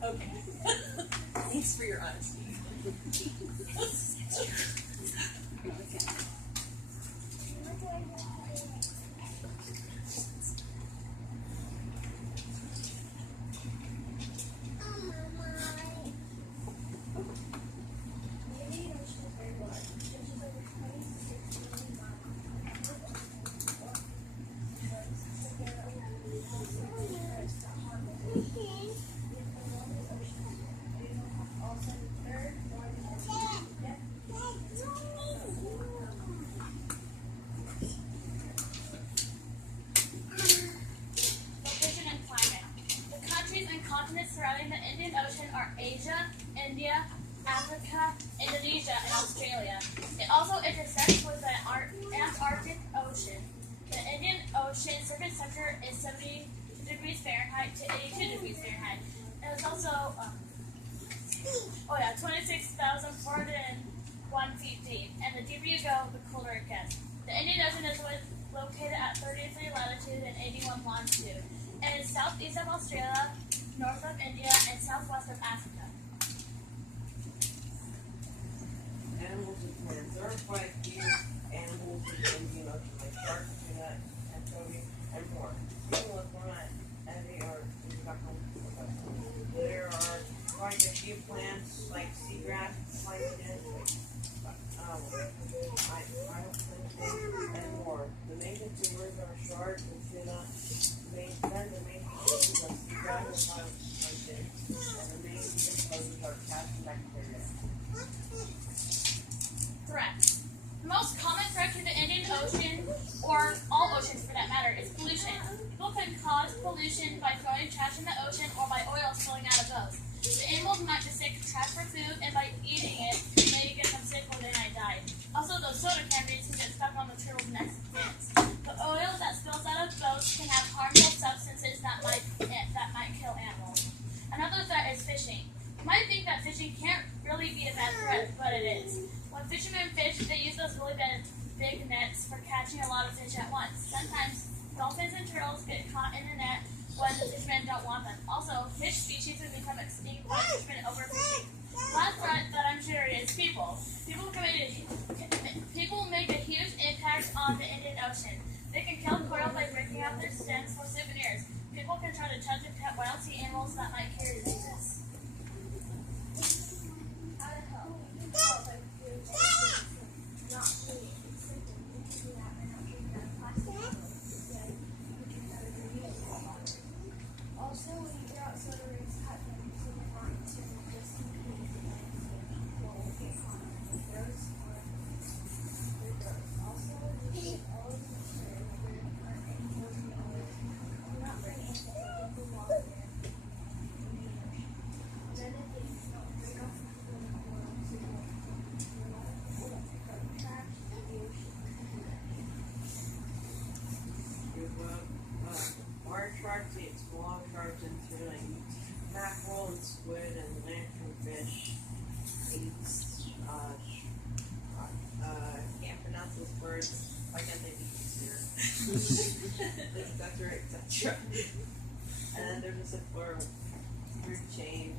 Okay. Thanks for your honesty. Location and climate. The countries and continents surrounding the Indian Ocean are Asia, India, Africa, Indonesia, and Australia. It also intersects with the Antarctic Ocean. The Indian Ocean surface temperature is 72 degrees Fahrenheit to 82 degrees Fahrenheit. And it's also 26,401 feet deep. And the deeper you go, the colder it gets. The Indian Ocean is located at 33 latitude and 81 longitude, and is southeast of Australia, north of India, and southwest of Africa. Animals and plants. There are quite a few animals in the Indian Ocean, like sharks, tuna, anchovy, and more. Even with one heavy or there are quite a few plants like seagrass, plankton, and more. The main consumers are sharks and tuna. The main consumers are seagrass and plankton, and the main decomposers are cats and bacteria. Correct. The most common threat to the Indian Ocean, or all oceans for that matter, is pollution. People can cause pollution by throwing trash in the ocean or by oil spilling out of boats. The animals might mistake trash for food, and by eating it, may get them sick or they might die. Also, those soda candies can get stuck on the turtle's neck fins. The oil that spills out of boats can have harmful substances that might kill animals. Another threat is fishing. You might think that fishing can't really be a bad threat, but it is. When fishermen fish, they use those really big nets for catching a lot of fish at once. Sometimes dolphins and turtles get caught in the net when the fishermen don't want them. Also, fish species have become extinct by fishermen overfishing. Last threat that I'm sure is people. People make a huge impact on the Indian Ocean. They can kill coral by breaking out their stems for souvenirs. People can try to touch and pet wild sea animals that might carry diseases. Also, when you get out soda rings, cut them so they're not too just in case will get caught on the throats or their throats. Also, you should always make sure that there aren't any holes in the oil. Do not bring anything in the water there in the ocean. Another thing is don't drink off the oil so you won't a lot of people that pick up trash in the ocean. Large sharks eat small sharks and tuna, eats mackerel and squid and lanternfish, eats, can't pronounce this word, why can't they be easier? etc., etc. And then there's a simple fruit chain,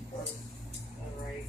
right.